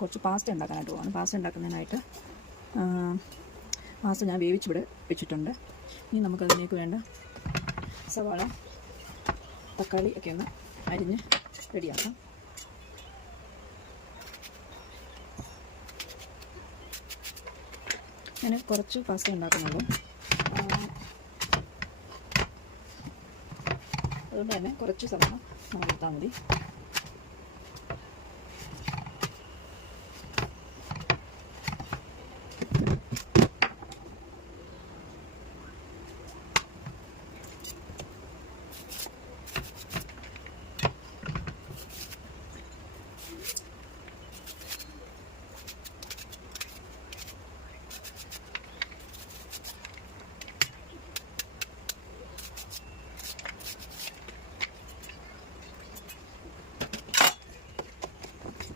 കുറച്ച് പാസ്ത ഉണ്ടാക്കാനായിട്ട് പോകാം. പാസ്ത ഉണ്ടാക്കുന്നതിനായിട്ട് പാസ്ത ഞാൻ വേവിച്ചിവിടെ വെച്ചിട്ടുണ്ട്. ഇനി നമുക്കതിലേക്ക് വേണ്ട സവാള, തക്കാളി ഒക്കെ ഒന്ന് അരിഞ്ഞ് റെഡിയാക്കാം. ഞാൻ കുറച്ച് പാസ്ത ഉണ്ടാക്കുന്നുള്ളൂ, അതുകൊണ്ട് തന്നെ കുറച്ച് സവാള നമ്മൾ എടുത്താൽ മതി.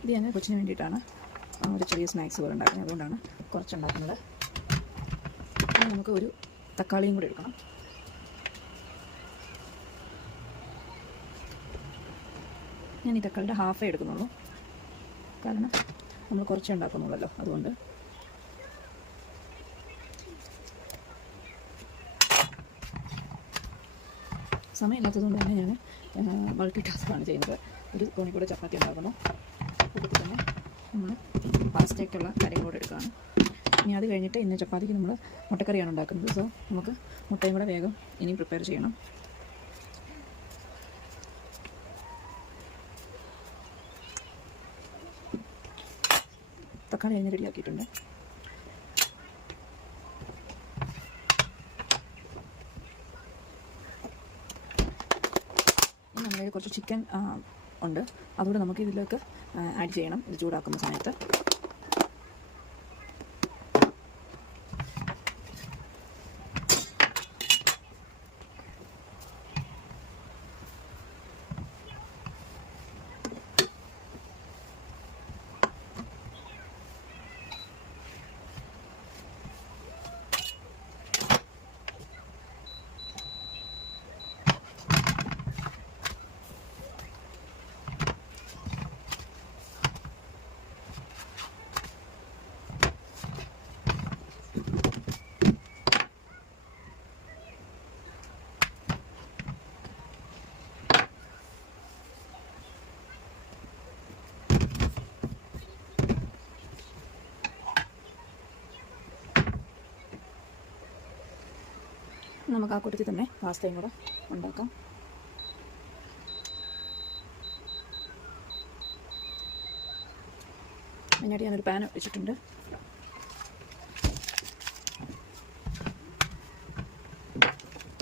ഇത് ഞാൻ കൊച്ചിന് വേണ്ടിയിട്ടാണ് ഒരു ചെറിയ സ്നാക്സ് പോലെ ഉണ്ടാക്കുന്നത്, അതുകൊണ്ടാണ് കുറച്ചുണ്ടാക്കുന്നത്. ഇനി നമുക്ക് ഒരു തക്കാളിയും കൂടി എടുക്കണം. ഞാൻ ഈ തക്കാളിയുടെ ഹാഫേ എടുക്കുന്നുള്ളൂ, കാരണം നമ്മൾ കുറച്ചേ ഉണ്ടാക്കുന്നുള്ളല്ലോ, അതുകൊണ്ട്. സമയമില്ലാത്തതുകൊണ്ട് തന്നെ ഞാൻ മൾട്ടി ടാസ്ക്കാണ് ചെയ്യുന്നത്. ഒരു കോണി കൂടെ ചപ്പാത്തി ഉണ്ടാക്കുന്നു, അതുപോലെ തന്നെ നമ്മൾ പാസ്തയ്ക്കുള്ള കാര്യങ്ങളോട് എടുക്കുകയാണ്. ഇനി അത് കഴിഞ്ഞിട്ട് ഇന്ന് ചപ്പാത്തിക്ക് നമ്മൾ മുട്ടക്കറിയാണ് ഉണ്ടാക്കുന്നത്. സോ നമുക്ക് മുട്ടയും കൂടെ വേഗം ഇനി പ്രിപ്പയർ ചെയ്യണം. തക്കാളി അതിന് റെഡിയാക്കിയിട്ടുണ്ട്. നമ്മുടെ കുറച്ച് ചിക്കൻ ഉണ്ട്, അതുകൂടെ നമുക്ക് ഇതിലേക്ക് ആഡ് ചെയ്യണം ഇത് ചൂടാക്കുന്ന സമയത്ത്. നമുക്ക് ആ കൂട്ടത്തിൽ തന്നെ പാസ്തയും കൂടെ ഉണ്ടാക്കാം. അതിനായിട്ട് ഞാനൊരു പാൻ വെച്ചിട്ടുണ്ട്.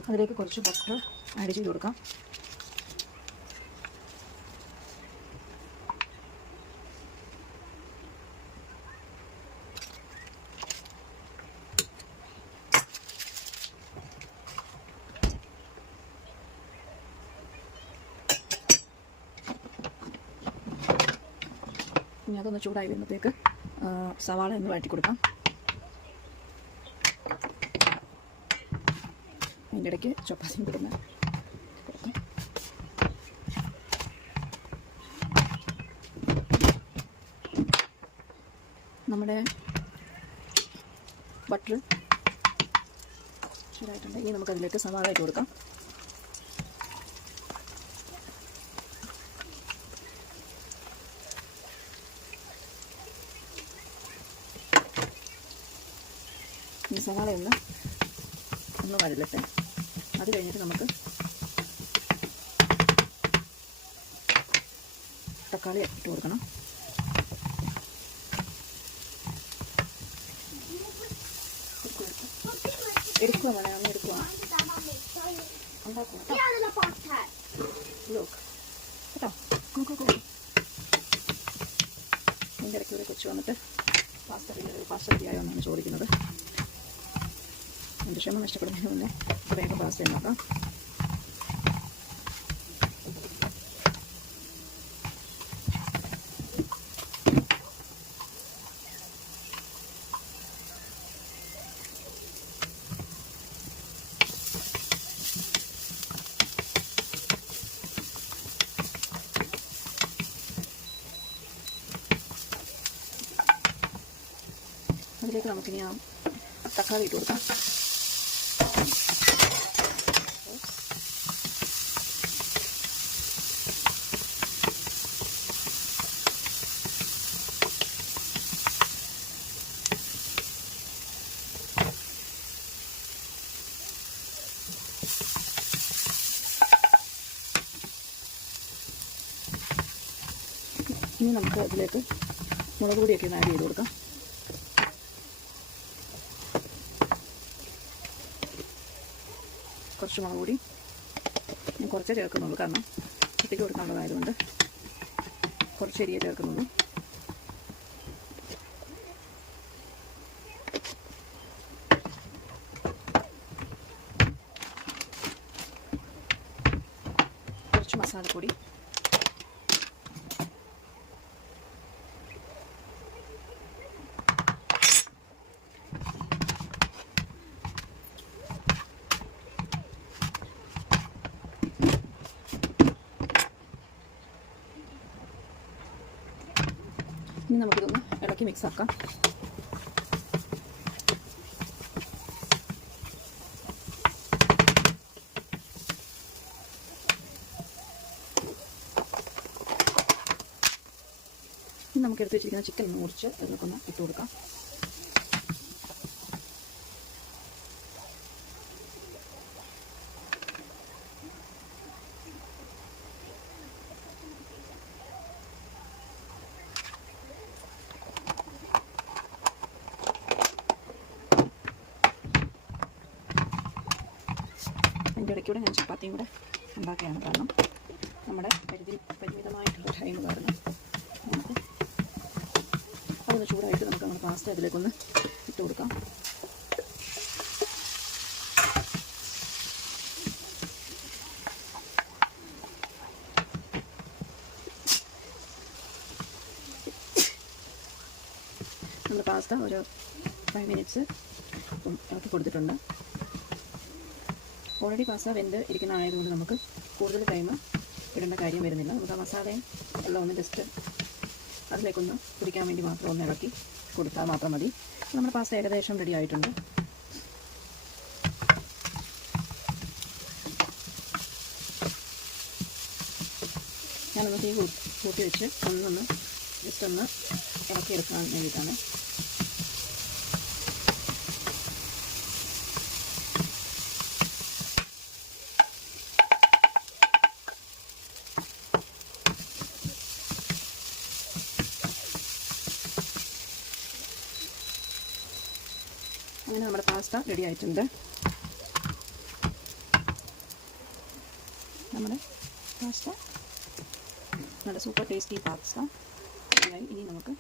അതിലേക്ക് കുറച്ച് ബട്ടർ ആഡ് ചെയ്ത് കൊടുക്കാം. ഇനി അതൊന്ന് ചൂടായി വരുമ്പോഴത്തേക്ക് സവാള ഒന്ന് വഴറ്റി കൊടുക്കാം. അതിൻ്റെ ഇടയ്ക്ക് ചപ്പാത്തിയും കൊടുക്കാം. നമ്മുടെ ബട്ടർ ചൂടായിട്ടുണ്ട്. ഇനി നമുക്കതിലേക്ക് സവാള ഇട്ട് കൊടുക്കാം. ഈ സവാള ഒന്ന് വഴലട്ടെ. അത് കഴിഞ്ഞിട്ട് നമുക്ക് തക്കാളി ഇട്ട് കൊടുക്കണം. എടുക്കുക വേണേ, അന്ന് എടുക്കുക ഉണ്ടാക്കുക കേട്ടോ. ഇതിൻ്റെ ഇടയ്ക്ക് ഇവിടെ കൊച്ചു വന്നിട്ട് പാസ്ത റെഡിയായോ എന്നാണ് ചോദിക്കുന്നത്. എൻ്റെ ക്ഷമ നഷ്ടപ്പെടുന്നതിന് മുന്നേ വേഗം പാസ്ത ഉണ്ടാക്കാം. അതിലേക്ക് നമുക്കിനി ആ തക്കാളി ഇട്ട് കൊടുക്കാം. ഇനി നമുക്ക് അതിലേക്ക് മുളക് പൊടിയൊക്കെ ഒന്ന് ആഡ് ചെയ്ത് കൊടുക്കാം. കുറച്ച് മുളക് പൊടി ഞാൻ കുറച്ചേ ചേർക്കുന്നുള്ളൂ, കാരണം കുട്ടിക്ക് കൊടുക്കാനുള്ളതായതുകൊണ്ട് കുറച്ച് എരിയേ ചേർക്കുന്നുള്ളൂ. കുറച്ച് മസാലപ്പൊടി, ഇനി നമുക്കിതൊന്ന് ഇളക്കി മിക്സ് ആക്കാം. ഇനി നമുക്ക് എടുത്ത് വെച്ചിരിക്കുന്ന ചിക്കൻ മുറിച്ച് അതിലേക്കൊന്ന് ഇട്ട് കൊടുക്കാം. അതിൻ്റെ ഇടയ്ക്കൂടെ ഞാൻ ചപ്പാത്തിയും കൂടെ ഉണ്ടാക്കുകയാണ്, കാരണം നമ്മുടെ പരിമിതമായിട്ടുള്ള ടൈം കാരണം നമുക്ക് അതൊന്ന് ചൂടായിട്ട് നമുക്ക് നമ്മുടെ പാസ്ത അതിലേക്കൊന്ന് ഇട്ട് കൊടുക്കാം. നമ്മൾ പാസ്ത ഒരു 5 മിനിറ്റ്സ് ഇളക്കി കൊടുത്തിട്ടുണ്ട്. ഓൾറെഡി പാസ്ത വെന്ത് ഇരിക്കുന്നതായതുകൊണ്ട് നമുക്ക് കൂടുതൽ ടൈം ഇടേണ്ട കാര്യം വരുന്നില്ല. നമുക്ക് ആ മസാലയും എല്ലാം ഒന്ന് ജസ്റ്റ് അതിലേക്കൊന്ന് പിടിക്കാൻ വേണ്ടി മാത്രം ഒന്ന് ഇളക്കി കൊടുത്താൽ മാത്രം മതി. നമ്മുടെ പാസ്ത ഏകദേശം റെഡി ആയിട്ടുണ്ട്. ഞാനൊന്ന് തീ കൂട്ടി വെച്ച് ഒന്നൊന്ന് ജസ്റ്റ് ഒന്ന് ഇളക്കിയെടുക്കാൻ വേണ്ടിയിട്ടാണ്. അങ്ങനെ നമ്മുടെ പാസ്ത റെഡി ആയിട്ടുണ്ട്. നമ്മുടെ പാസ്ത നല്ല സൂപ്പർ ടേസ്റ്റി പാസ്ത. ഇനി നമുക്ക്